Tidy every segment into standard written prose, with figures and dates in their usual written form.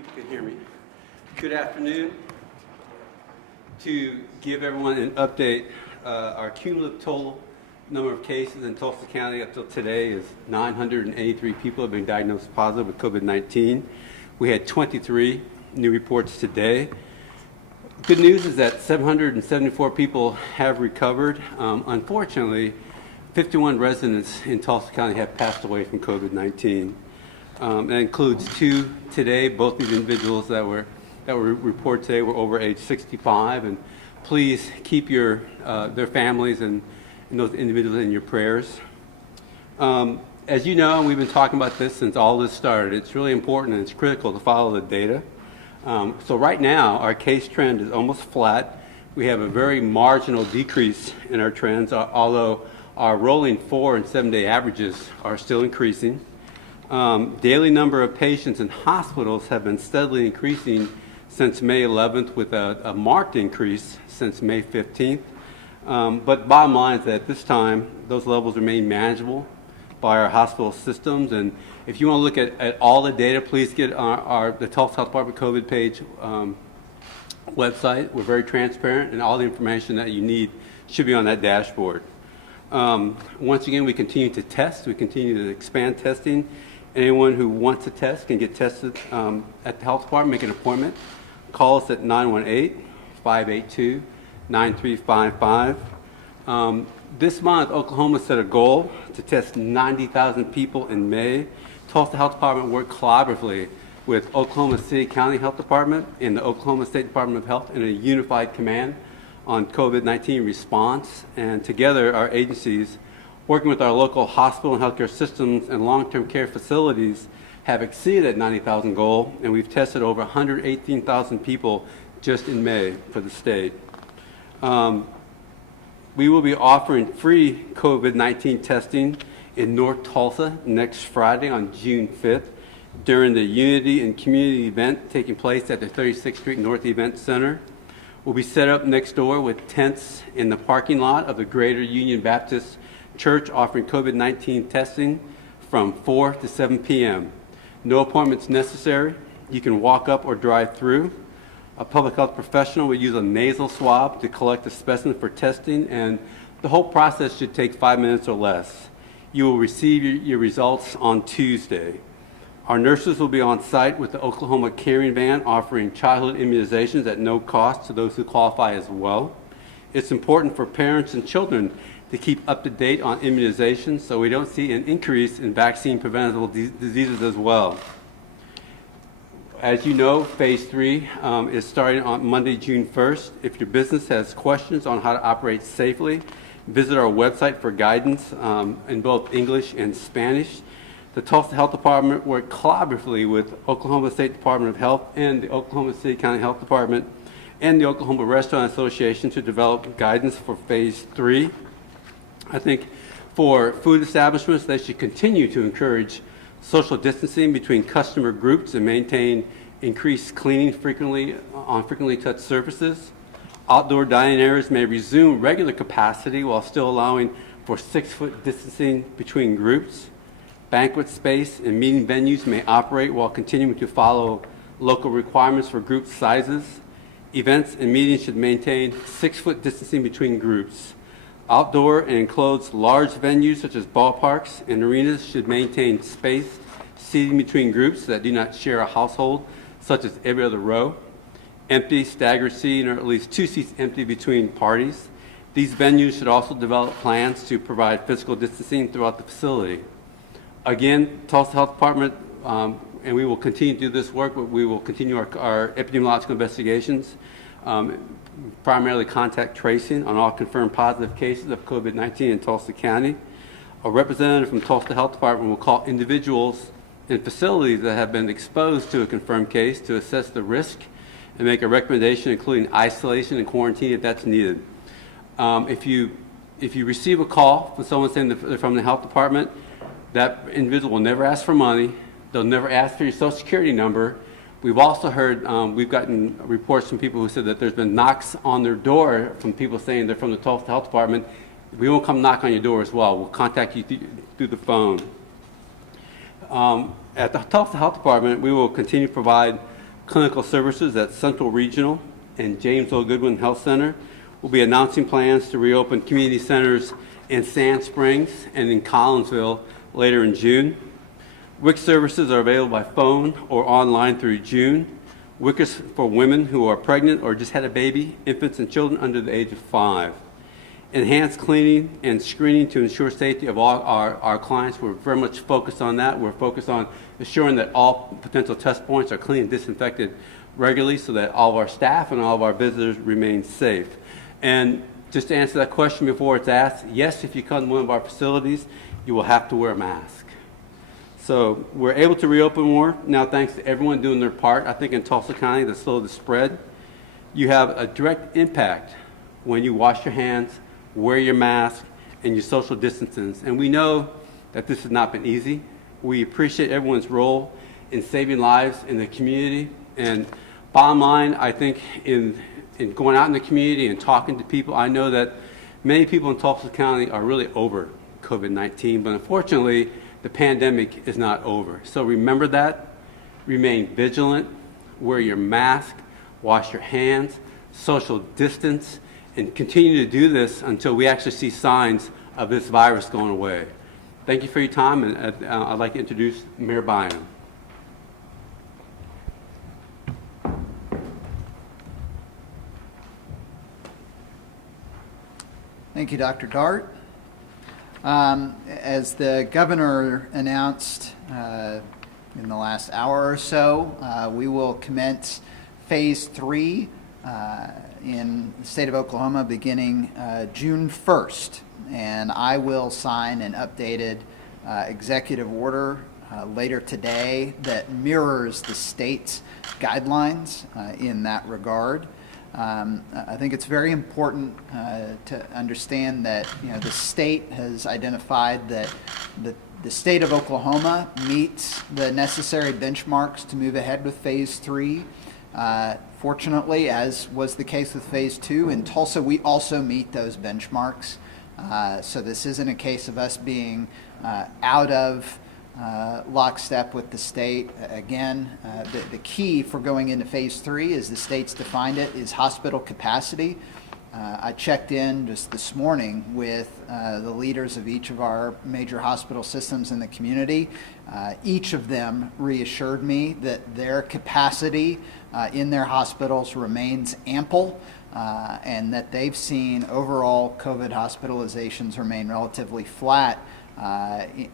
people can hear me. Good afternoon. To give everyone an update, our cumulative total number of cases in Tulsa County up till today is 983 people have been diagnosed positive with COVID-19. We had 23 new reports today. Good news is that 774 people have recovered. Unfortunately, 51 residents in Tulsa County have passed away from COVID-19. That includes 2 today. Both these individuals that were reported today were over age 65. And please keep their families and those individuals in your prayers. As you know, and we've been talking about this since all this started, it's really important and it's critical to follow the data. So right now, our case trend is almost flat. We have a very marginal decrease in our trends, although our rolling 4- and 7-day averages are still increasing. Daily number of patients in hospitals have been steadily increasing since May 11th, with a marked increase since May 15th. But bottom line is that at this time, those levels remain manageable by our hospital systems. And if you want to look at all the data, please get the Tulsa Health Department COVID page website. We're very transparent, and all the information that you need should be on that dashboard. Once again, we continue to test. We continue to expand testing. Anyone who wants to test can get tested at the health department. Make an appointment. Call us at 918-582-9355. This month, Oklahoma set a goal to test 90,000 people in May. Tulsa Health Department worked collaboratively with Oklahoma City County Health Department and the Oklahoma State Department of Health in a unified command on COVID-19 response. And together, our agencies, working with our local hospital and healthcare systems and long-term care facilities, have exceeded that 90,000 goal, and we've tested over 118,000 people just in May for the state. We will be offering free COVID-19 testing in North Tulsa next Friday on June 5th during the Unity and Community event taking place at the 36th Street North Event Center. We'll be set up next door with tents in the parking lot of the Greater Union Baptist Church offering COVID-19 testing from 4 to 7 p.m. No appointments necessary. You can walk up or drive through. A public health professional will use a nasal swab to collect a specimen for testing, and the whole process should take 5 minutes or less. You will receive your results on Tuesday. Our nurses will be on site with the Oklahoma Caring Van offering childhood immunizations at no cost to those who qualify as well. It's important for parents and children to keep up to date on immunizations so we don't see an increase in vaccine preventable diseases as well. As you know, Phase 3 is starting on Monday, June 1st. If your business has questions on how to operate safely, visit our website for guidance in both English and Spanish. The Tulsa Health Department worked collaboratively with Oklahoma State Department of Health and the Oklahoma City County Health Department and the Oklahoma Restaurant Association to develop guidance for Phase 3. I think for food establishments, they should continue to encourage social distancing between customer groups and maintain increased cleaning on frequently touched surfaces. Outdoor dining areas may resume regular capacity while still allowing for 6-foot distancing between groups. Banquet space and meeting venues may operate while continuing to follow local requirements for group sizes. Events and meetings should maintain 6-foot distancing between groups. Outdoor and enclosed large venues such as ballparks and arenas should maintain spaced seating between groups that do not share a household, such as every other row. Empty, staggered seating, or at least 2 seats empty between parties. These venues should also develop plans to provide physical distancing throughout the facility. Again, Tulsa Health Department, and we will continue to do this work, but we will continue our epidemiological investigations, primarily contact tracing on all confirmed positive cases of COVID-19 in Tulsa County. A representative from Tulsa Health Department will call individuals in facilities that have been exposed to a confirmed case to assess the risk and make a recommendation including isolation and quarantine if that's needed. If you receive a call from someone saying they're from the health department, that individual will never ask for money. They'll never ask for your social security number. We've also heard, we've gotten reports from people who said that there's been knocks on their door from people saying they're from the Tulsa Health Department. We won't come knock on your door as well. We'll contact you through the phone. At the Tulsa Health Department, we will continue to provide clinical services at Central Regional and James O. Goodwin Health Center. We'll be announcing plans to reopen community centers in Sand Springs and in Collinsville later in June. WIC services are available by phone or online through June. WIC is for women who are pregnant or just had a baby, infants and children under the age of 5. Enhanced cleaning and screening to ensure safety of all our clients. We're very much focused on that. We're focused on ensuring that all potential test points are cleaned and disinfected regularly so that all of our staff and all of our visitors remain safe. And just to answer that question before it's asked, yes, if you come to one of our facilities, you will have to wear a mask. So we're able to reopen more now thanks to everyone doing their part. I think in Tulsa County to slow the spread. You have a direct impact when you wash your hands, wear your mask, and your social distances. And we know that this has not been easy. We appreciate everyone's role in saving lives in the community. And bottom line, I think in going out in the community and talking to people, I know that many people in Tulsa County are really over COVID-19, but unfortunately, the pandemic is not over. So remember that, remain vigilant, wear your mask, wash your hands, social distance, and continue to do this until we actually see signs of this virus going away. Thank you for your time, and I'd like to introduce Mayor Bynum. Thank you, Dr. Dart. As the governor announced in the last hour or so, we will commence phase 3 in the state of Oklahoma beginning June 1st. And I will sign an updated executive order later today that mirrors the state's guidelines in that regard. I think it's very important to understand that the state has identified that the state of Oklahoma meets the necessary benchmarks to move ahead with phase 3. Fortunately, as was the case with phase 2, in Tulsa we also meet those benchmarks. So this isn't a case of us being out of lockstep with the state. Again, the key for going into phase 3, as the state's defined it, is hospital capacity. I checked in just this morning with the leaders of each of our major hospital systems in the community. Each of them reassured me that their capacity in their hospitals remains ample, and that they've seen overall COVID hospitalizations remain relatively flat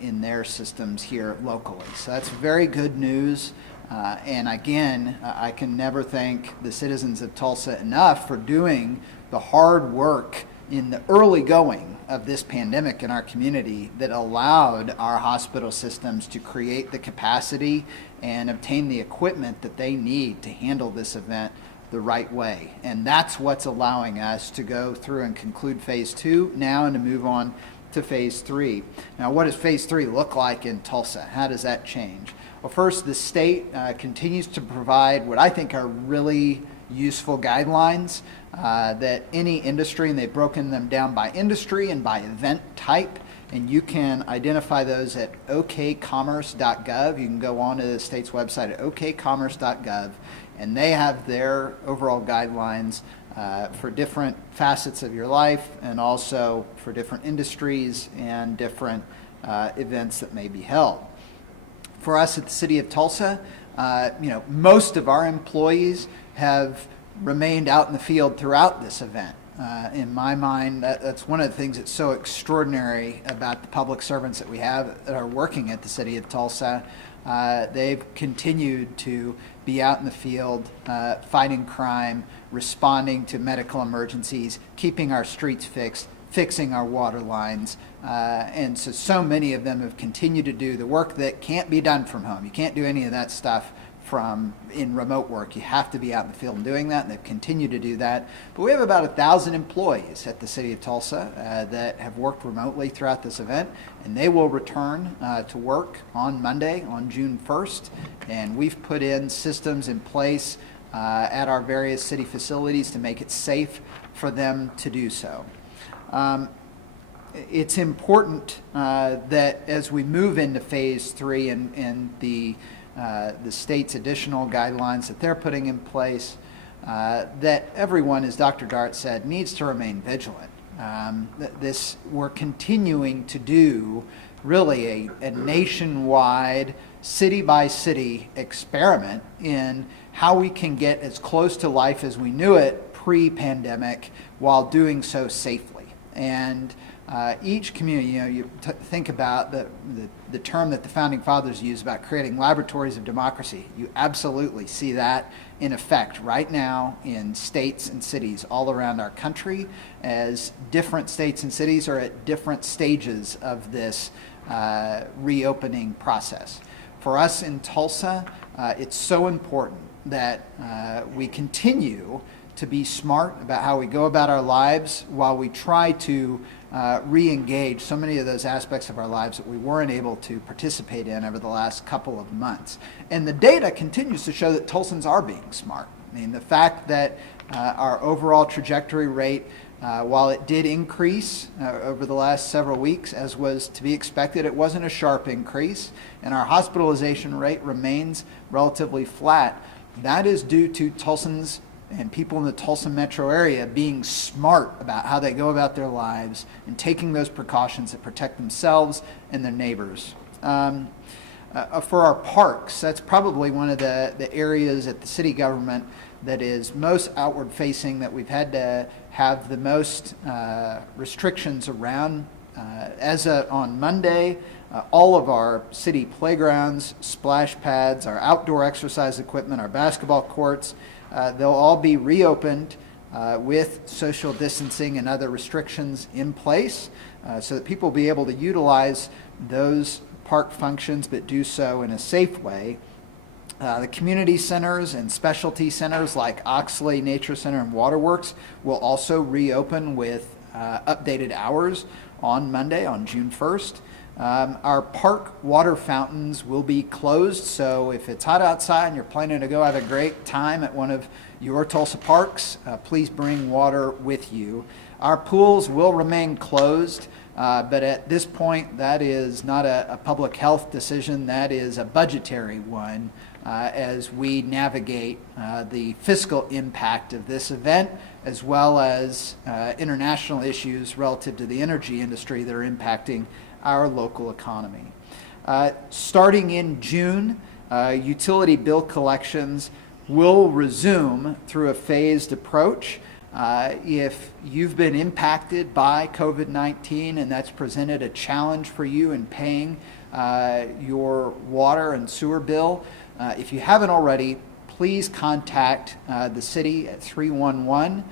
in their systems here locally. So that's very good news. And again, I can never thank the citizens of Tulsa enough for doing the hard work in the early going of this pandemic in our community that allowed our hospital systems to create the capacity and obtain the equipment that they need to handle this event the right way. And that's what's allowing us to go through and conclude phase 2 now and to move on to phase 3. Now, what does phase 3 look like in Tulsa? How does that change? Well, first, the state continues to provide what I think are really useful guidelines that any industry, and they've broken them down by industry and by event type, and you can identify those at okcommerce.gov. You can go on to the state's website at okcommerce.gov, and they have their overall guidelines for different facets of your life and also for different industries and different events that may be held. For us at the City of Tulsa, most of our employees have remained out in the field throughout this event. In my mind, that's one of the things that's so extraordinary about the public servants that we have that are working at the City of Tulsa. They've continued to be out in the field, fighting crime, responding to medical emergencies, keeping our streets fixed, fixing our water lines. And so many of them have continued to do the work that can't be done from home. You can't do any of that stuff in remote work. You have to be out in the field and doing that, and they've continued to do that. But we have about 1,000 employees at the City of Tulsa that have worked remotely throughout this event, and they will return to work on Monday, on June 1st. And we've put in systems in place at our various city facilities to make it safe for them to do so. It's important that as we move into phase 3 and the the state's additional guidelines that they're putting in place, that everyone, as Dr. Dart said, needs to remain vigilant. We're continuing to do really a nationwide, city-by-city experiment in how we can get as close to life as we knew it pre-pandemic while doing so safely. And each community, you think about the term that the Founding Fathers used about creating laboratories of democracy. You absolutely see that in effect right now in states and cities all around our country, as different states and cities are at different stages of this reopening process. For us in Tulsa, it's so important that we continue to be smart about how we go about our lives while we try to re-engage so many of those aspects of our lives that we weren't able to participate in over the last couple of months. And the data continues to show that Tulsans are being smart. I mean, the fact that our overall trajectory rate, while it did increase over the last several weeks, as was to be expected, it wasn't a sharp increase, and our hospitalization rate remains relatively flat. That is due to Tulsans and people in the Tulsa metro area being smart about how they go about their lives and taking those precautions that protect themselves and their neighbors. For our parks, that's probably one of the areas at the city government that is most outward facing, that we've had to have the most restrictions around. On Monday, all of our city playgrounds, splash pads, our outdoor exercise equipment, our basketball courts, they'll all be reopened with social distancing and other restrictions in place so that people will be able to utilize those park functions, but do so in a safe way. The community centers and specialty centers like Oxley Nature Center and Waterworks will also reopen with updated hours on Monday, on June 1st. Our park water fountains will be closed, so if it's hot outside and you're planning to go have a great time at one of your Tulsa parks, please bring water with you. Our pools will remain closed, but at this point that is not a public health decision, that is a budgetary one as we navigate the fiscal impact of this event, as well as international issues relative to the energy industry that are impacting our local economy. Starting in June, utility bill collections will resume through a phased approach. If you've been impacted by COVID-19 and that's presented a challenge for you in paying your water and sewer bill, if you haven't already, please contact the city at 311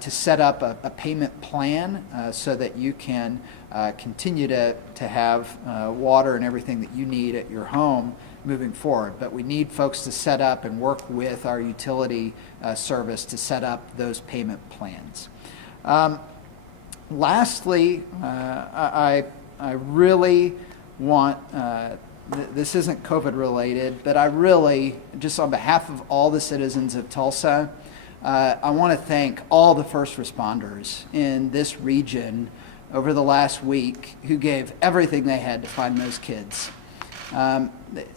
to set up a payment plan so that you can continue to have water and everything that you need at your home moving forward. But we need folks to set up and work with our utility service to set up those payment plans. Lastly, I really want, this isn't COVID related, but I really, just on behalf of all the citizens of Tulsa, I want to thank all the first responders in this region over the last week who gave everything they had to find those kids.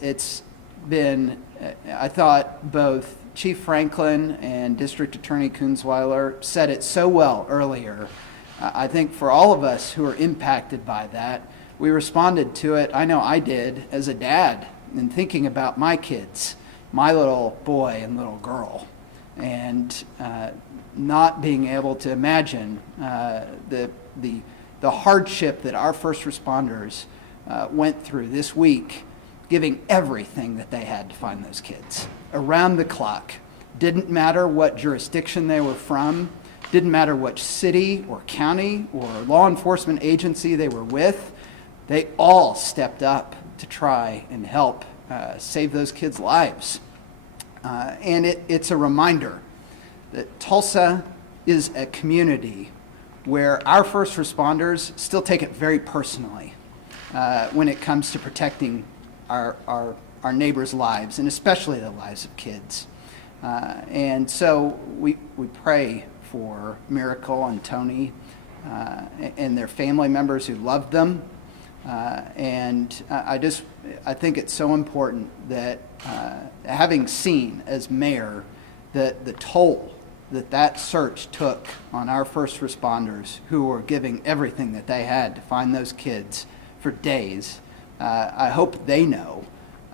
It's been, I thought both Chief Franklin and District Attorney Kunzweiler said it so well earlier. I think for all of us who are impacted by that, we responded to it, I know I did, as a dad, in thinking about my kids, my little boy and little girl, and not being able to imagine the hardship that our first responders went through this week, giving everything that they had to find those kids around the clock. Didn't matter what jurisdiction they were from, didn't matter which city or county or law enforcement agency they were with, they all stepped up to try and help save those kids' lives. And it's a reminder that Tulsa is a community where our first responders still take it very personally when it comes to protecting our neighbors' lives, and especially the lives of kids. And so we pray for Miracle and Tony and their family members who love them. I think it's so important that having seen as mayor the toll that search took on our first responders who were giving everything that they had to find those kids for days, I hope they know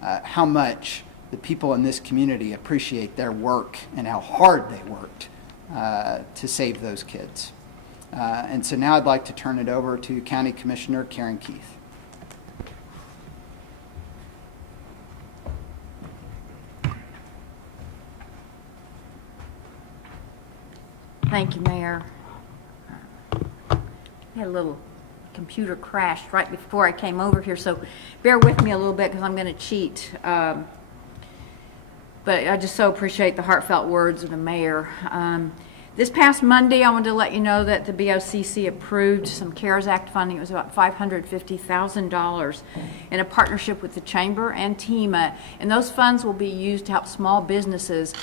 how much the people in this community appreciate their work and how hard they worked to save those kids. And so now I'd like to turn it over to County Commissioner Karen Keith. Thank you, Mayor. I had a little computer crash right before I came over here, so bear with me a little bit because I'm going to cheat. But I just so appreciate the heartfelt words of the mayor. This past Monday, I wanted to let you know that the BOCC approved some CARES Act funding. It was about $550,000 in a partnership with the Chamber and TEMA. And those funds will be used to help small businesses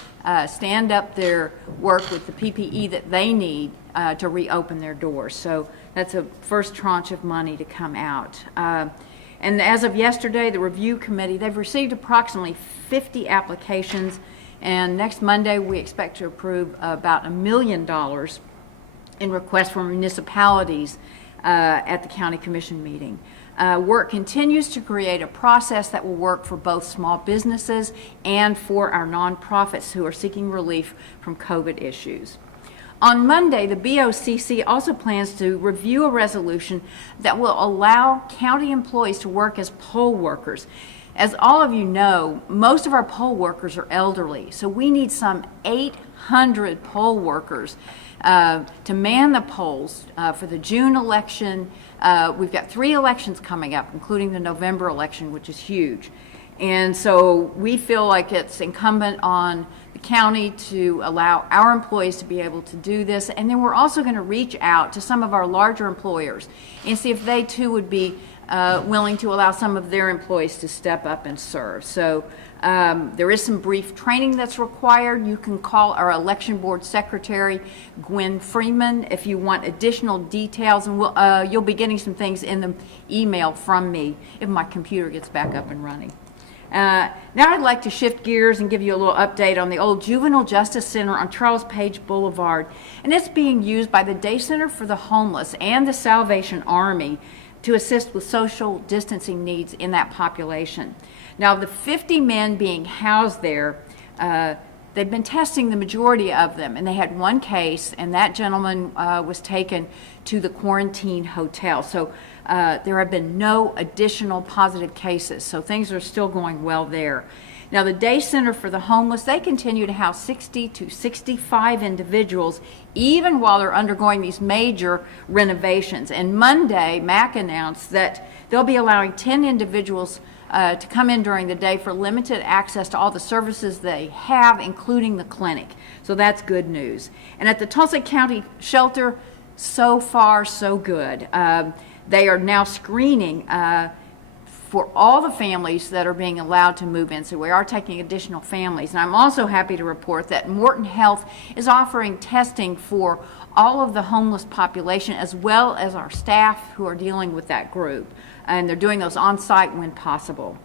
stand up their work with the PPE that they need to reopen their doors. So that's a first tranche of money to come out. And as of yesterday, the review committee, they've received approximately 50 applications. And next Monday, we expect to approve about $1 million in requests from municipalities at the County Commission meeting. Work continues to create a process that will work for both small businesses and for our nonprofits who are seeking relief from COVID issues. On Monday, the BOCC also plans to review a resolution that will allow county employees to work as poll workers. As all of you know, most of our poll workers are elderly, so we need some 800 poll workers to man the polls for the June election. We've got 3 elections coming up, including the November election, which is huge. And so we feel like it's incumbent on the county to allow our employees to be able to do this. And then we're also going to reach out to some of our larger employers and see if they too would be willing to allow some of their employees to step up and serve. So there is some brief training that's required. You can call our election board secretary, Gwen Freeman, if you want additional details, and you'll be getting some things in the email from me if my computer gets back up and running. Now I'd like to shift gears and give you a little update on the old Juvenile Justice Center on Charles Page Boulevard. And it's being used by the Day Center for the Homeless and the Salvation Army to assist with social distancing needs in that population. Now, of the 50 men being housed there, they've been testing the majority of them, and they had 1 case, and that gentleman was taken to the quarantine hotel. So there have been no additional positive cases, so things are still going well there. Now, the Day Center for the Homeless, they continue to house 60 to 65 individuals, even while they're undergoing these major renovations. And Monday, MAC announced that they'll be allowing 10 individuals to come in during the day for limited access to all the services they have, including the clinic. So that's good news. And at the Tulsa County Shelter, so far, so good. They are now screening for all the families that are being allowed to move in. So we are taking additional families. And I'm also happy to report that Morton Health is offering testing for all of the homeless population as well as our staff who are dealing with that group. And they're doing those on site when possible.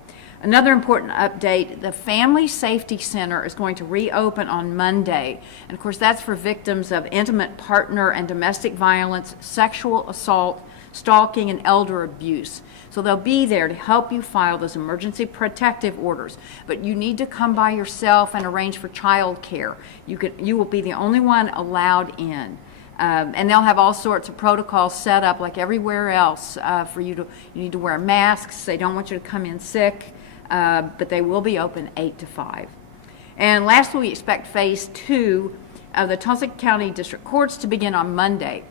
Another important update, the Family Safety Center is going to reopen on Monday. And of course, that's for victims of intimate partner and domestic violence, sexual assault, stalking, and elder abuse. So they'll be there to help you file those emergency protective orders. But you need to come by yourself and arrange for child care. You will be the only one allowed in. And they'll have all sorts of protocols set up like everywhere else for you need to wear masks. They don't want you to come in sick, but they will be open 8 to 5. And lastly, we expect phase 2 of the Tulsa County District Courts to begin on Monday.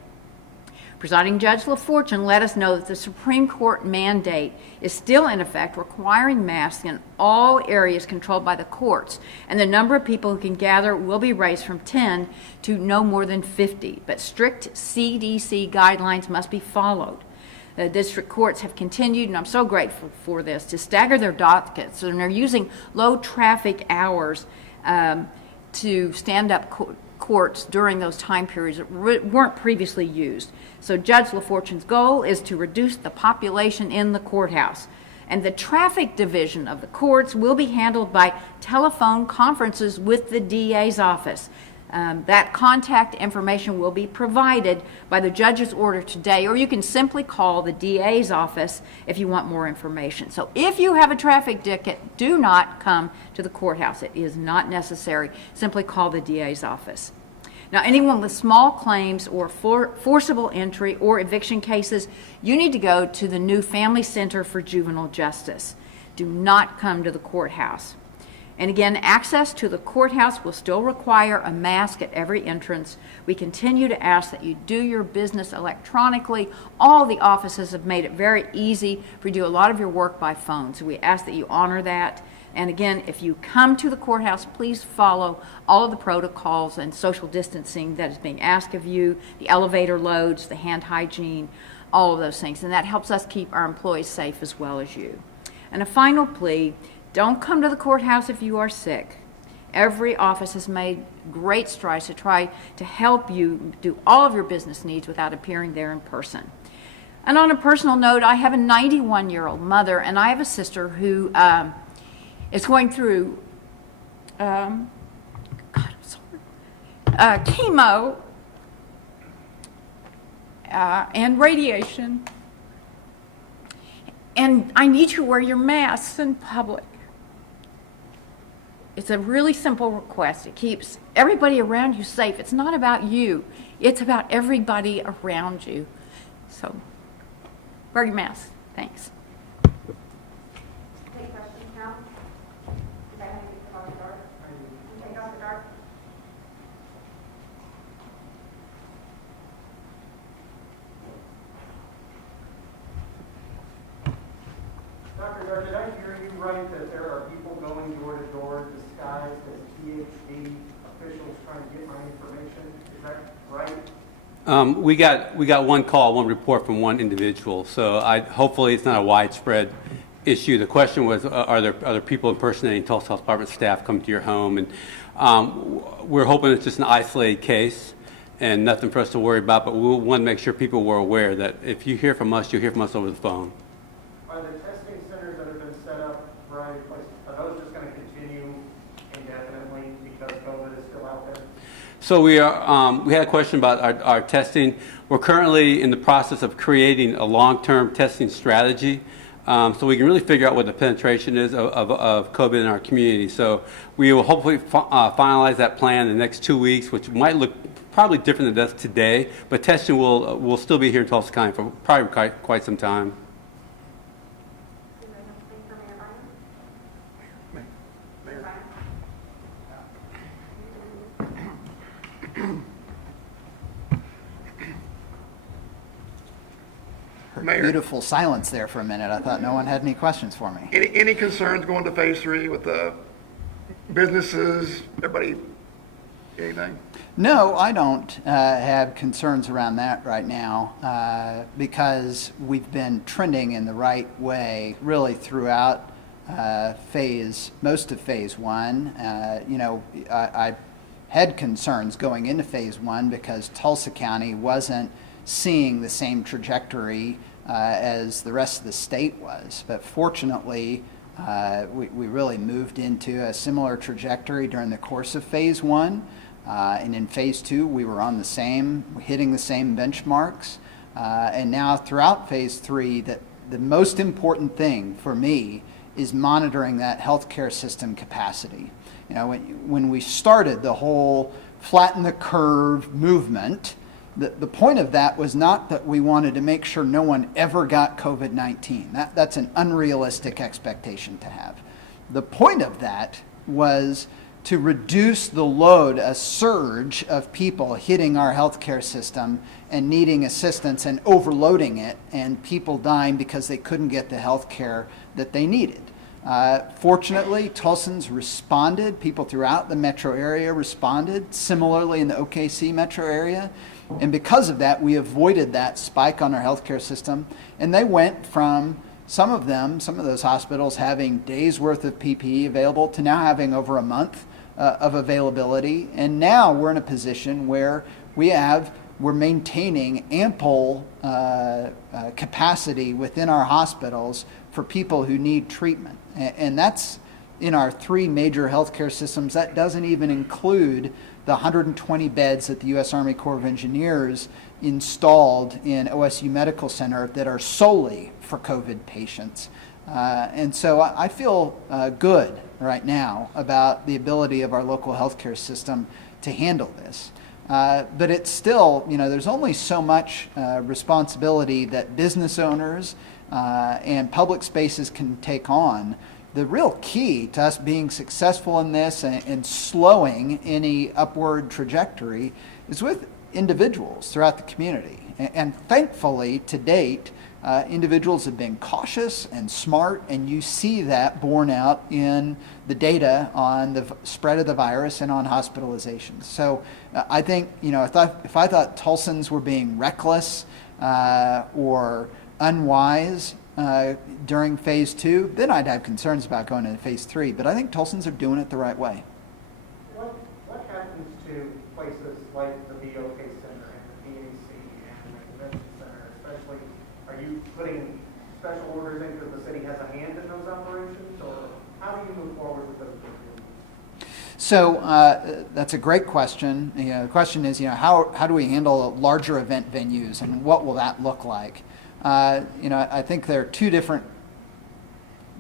Presiding Judge LaFortune let us know that the Supreme Court mandate is still in effect, requiring masks in all areas controlled by the courts, and the number of people who can gather will be raised from 10 to no more than 50. But strict CDC guidelines must be followed. The district courts have continued, and I'm so grateful for this, to stagger their dockets, and they're using low traffic hours to stand up courts during those time periods that weren't previously used. So Judge LaFortune's goal is to reduce the population in the courthouse. And the traffic division of the courts will be handled by telephone conferences with the DA's office. That contact information will be provided by the judge's order today, or you can simply call the DA's office if you want more information. So if you have a traffic ticket, do not come to the courthouse. It is not necessary. Simply call the DA's office. Now, anyone with small claims or forcible entry or eviction cases, you need to go to the new Family Center for Juvenile Justice. Do not come to the courthouse. And again, access to the courthouse will still require a mask at every entrance. We continue to ask that you do your business electronically. All the offices have made it very easy for you to do a lot of your work by phone. So we ask that you honor that. And again, if you come to the courthouse, please follow all of the protocols and social distancing that is being asked of you, the elevator loads, the hand hygiene, all of those things. And that helps us keep our employees safe as well as you. And a final plea, don't come to the courthouse if you are sick. Every office has made great strides to try to help you do all of your business needs without appearing there in person. And on a personal note, I have a 91-year-old mother, and I have a sister who is going through chemo and radiation. And I need you to wear your masks in public. It's a really simple request. It keeps everybody around you safe. It's not about you. It's about everybody around you. So, wear your mask. Thanks. Any questions now? Is that how you take off the dark? Take off the dark? Dr. Yard, did I hear you right that there are people going door to door disguised as PhD officials trying to get my information? Is that right? We got one call, one report from one individual. So hopefully it's not a widespread issue. The question was, are there people impersonating Tulsa Health Department staff come to your home? And we're hoping it's just an isolated case and nothing for us to worry about. But we want to make sure people were aware that if you hear from us, you'll hear from us over the phone. Are the testing centers that have been set up, right, are those just going to continue indefinitely because COVID is still out there? So we had a question about our testing. We're currently in the process of creating a long-term testing strategy, so we can really figure out what the penetration is of COVID in our community. So we will hopefully finalize that plan in the next 2 weeks, which might look probably different than it does today, but testing will still be here in Tulsa County for probably quite some time. Mayor, Beautiful silence there for a minute. I thought no one had any questions for me. any concerns going to phase 3 with the businesses, everybody, anything? No, I don't have concerns around that right now because we've been trending in the right way really throughout most of phase 1. I had concerns going into phase 1 because Tulsa County wasn't seeing the same trajectory as the rest of the state was. But fortunately, we really moved into a similar trajectory during the course of phase 1. And in phase 2, we were on hitting the same benchmarks. And now throughout phase 3, the most important thing for me is monitoring that healthcare system capacity. You know, when we started the whole flatten the curve movement, the point of that was not that we wanted to make sure no one ever got COVID-19. That's an unrealistic expectation to have. The point of that was to reduce the load, a surge of people hitting our healthcare system and needing assistance and overloading it, and people dying because they couldn't get the healthcare that they needed. Fortunately, Tulsans responded. People throughout the metro area responded, similarly in the OKC metro area. And because of that, we avoided that spike on our healthcare system. And they went from some of those hospitals having days worth of PPE available to now having over a month of availability. And now we're in a position where we're maintaining ample capacity within our hospitals for people who need treatment. And that's in our three major healthcare systems. That doesn't even include the 120 beds that the U.S. Army Corps of Engineers installed in OSU Medical Center that are solely for COVID patients. And so I feel good right now about the ability of our local healthcare system to handle this. But it's still, there's only so much responsibility that business owners and public spaces can take on. The real key to us being successful in this and slowing any upward trajectory is with individuals throughout the community. And thankfully, to date, individuals have been cautious and smart, and you see that borne out in the data on the spread of the virus and on hospitalizations. So I think, if I thought Tulsans were being reckless or unwise during phase 2, then I'd have concerns about going into phase 3. But I think Tulsans are doing it the right way. What happens to places like the BOK Center and the BAC and the Convention Center, especially? Are you putting special orders in because the city has a hand in those operations, or how do you move forward with those activities? So that's a great question. The question is, how do we handle larger event venues, and what will that look like? I think there are two different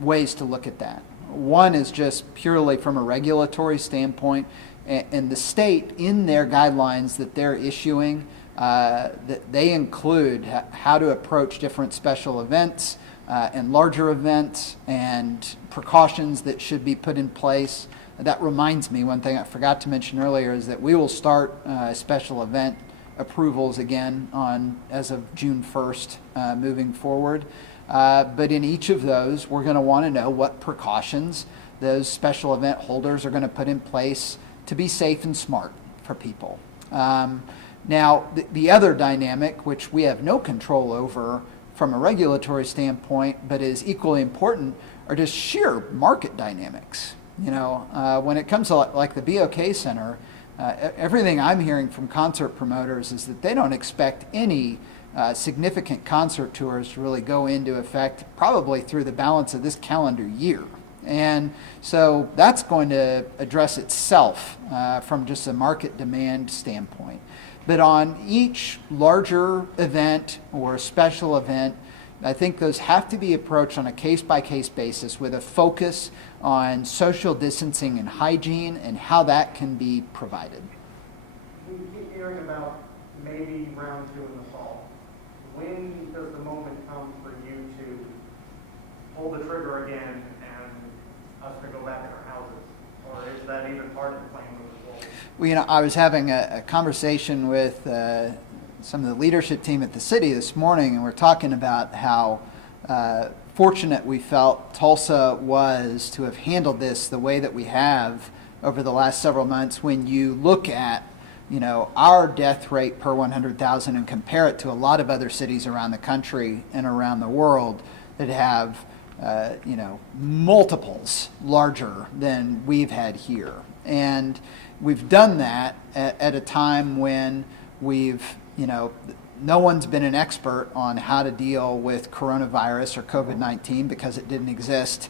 ways to look at that. One is just purely from a regulatory standpoint, and the state, in their guidelines that they're issuing, that they include how to approach different special events and larger events and precautions that should be put in place. That reminds me, one thing I forgot to mention earlier is that we will start special event approvals again as of June 1st moving forward. But in each of those, we're going to want to know what precautions those special event holders are going to put in place to be safe and smart for people. Now, the other dynamic, which we have no control over from a regulatory standpoint, but is equally important, are just sheer market dynamics. When it comes to like the BOK Center, everything I'm hearing from concert promoters is that they don't expect any significant concert tours to really go into effect probably through the balance of this calendar year. And so that's going to address itself from just a market demand standpoint. But on each larger event or special event, I think those have to be approached on a case-by-case basis with a focus on social distancing and hygiene and how that can be provided. We keep hearing about maybe round 2 in the fall. When does the moment come for you to pull the trigger again and us to go back in our houses? Or is that even part of the plan moving forward? Well, I was having a conversation with some of the leadership team at the city this morning, and we're talking about how fortunate we felt Tulsa was to have handled this the way that we have over the last several months. When you look at our death rate per 100,000 and compare it to a lot of other cities around the country and around the world that have multiples larger than we've had here. And we've done that at a time when no one's been an expert on how to deal with coronavirus or COVID-19 because it didn't exist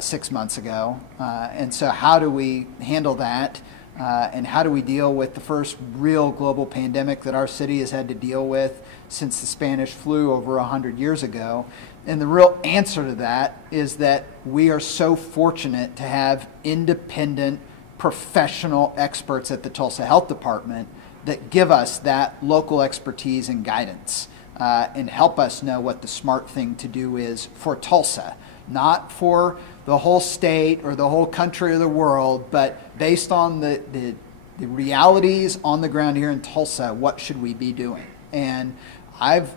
6 months ago. And so how do we handle that? And how do we deal with the first real global pandemic that our city has had to deal with since the Spanish flu over 100 years ago? And the real answer to that is that we are so fortunate to have independent professional experts at the Tulsa Health Department that give us that local expertise and guidance and help us know what the smart thing to do is for Tulsa, not for the whole state or the whole country or the world, but based on the realities on the ground here in Tulsa, what should we be doing? And I've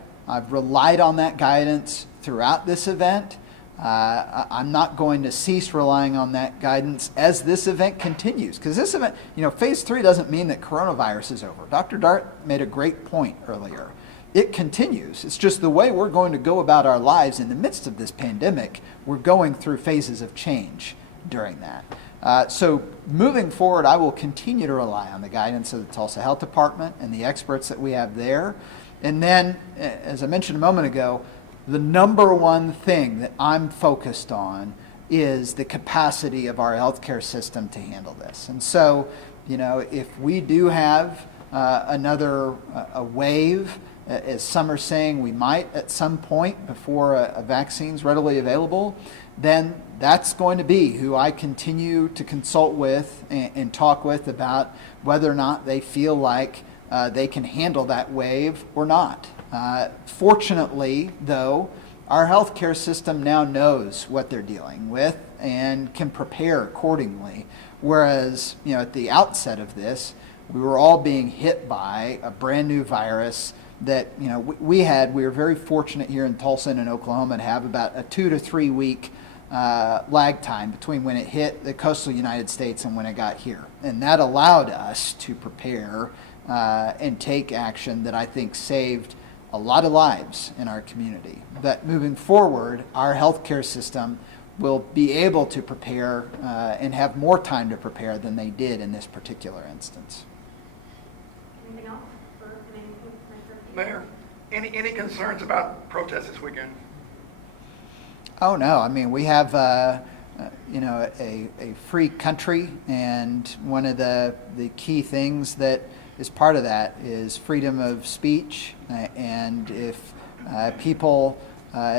relied on that guidance throughout this event. I'm not going to cease relying on that guidance as this event continues. Because this event, phase 3 doesn't mean that coronavirus is over. Dr. Dart made a great point earlier. It continues. It's just the way we're going to go about our lives in the midst of this pandemic. We're going through phases of change during that. So moving forward, I will continue to rely on the guidance of the Tulsa Health Department and the experts that we have there. And then, as I mentioned a moment ago, the number one thing that I'm focused on is the capacity of our healthcare system to handle this. And so, if we do have another a wave, as some are saying we might at some point before a vaccine's readily available, then that's going to be who I continue to consult with and talk with about whether or not they feel like they can handle that wave or not. Fortunately, though, our healthcare system now knows what they're dealing with and can prepare accordingly. Whereas, at the outset of this, we were all being hit by a brand new virus that, we were very fortunate here in Tulsa and in Oklahoma to have about a 2 to 3 week lag time between when it hit the coastal United States and when it got here. And that allowed us to prepare and take action that I think saved a lot of lives in our community. But moving forward, our healthcare system will be able to prepare and have more time to prepare than they did in this particular instance. Anything else for Commissioner? Mayor, any concerns about protests this weekend? Oh no! I mean, we have a free country, and one of the key things that is part of that is freedom of speech. And if people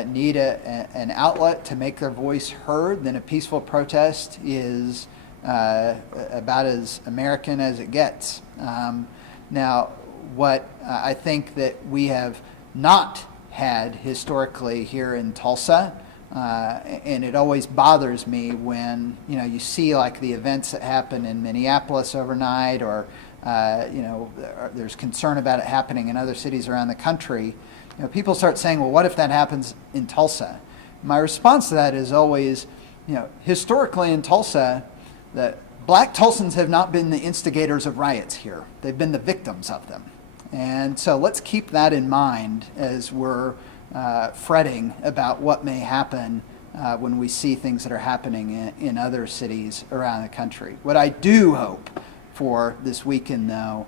need an outlet to make their voice heard, then a peaceful protest is about as American as it gets. Now, what I think that we have not had historically here in Tulsa, and it always bothers me when you see like the events that happen in Minneapolis overnight, or there's concern about it happening in other cities around the country. People start saying, well, what if that happens in Tulsa? My response to that is always, historically in Tulsa, the black Tulsans have not been the instigators of riots here. They've been the victims of them. And so let's keep that in mind as we're fretting about what may happen when we see things that are happening in other cities around the country. What I do hope for this weekend, though,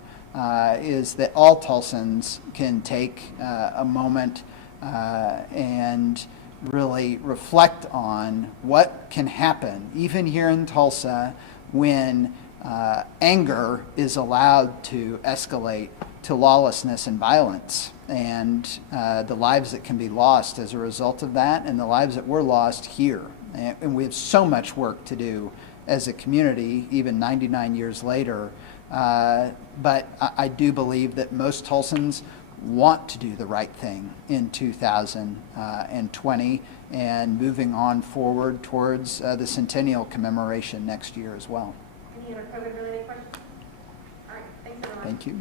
is that all Tulsans can take a moment and really reflect on what can happen, even here in Tulsa, when anger is allowed to escalate to lawlessness and violence, and the lives that can be lost as a result of that, and the lives that were lost here. And we have so much work to do as a community, even 99 years later. But I do believe that most Tulsans want to do the right thing in 2020 and moving on forward towards the centennial commemoration next year as well. Any other COVID-related questions? All right, thanks everyone. Thank you.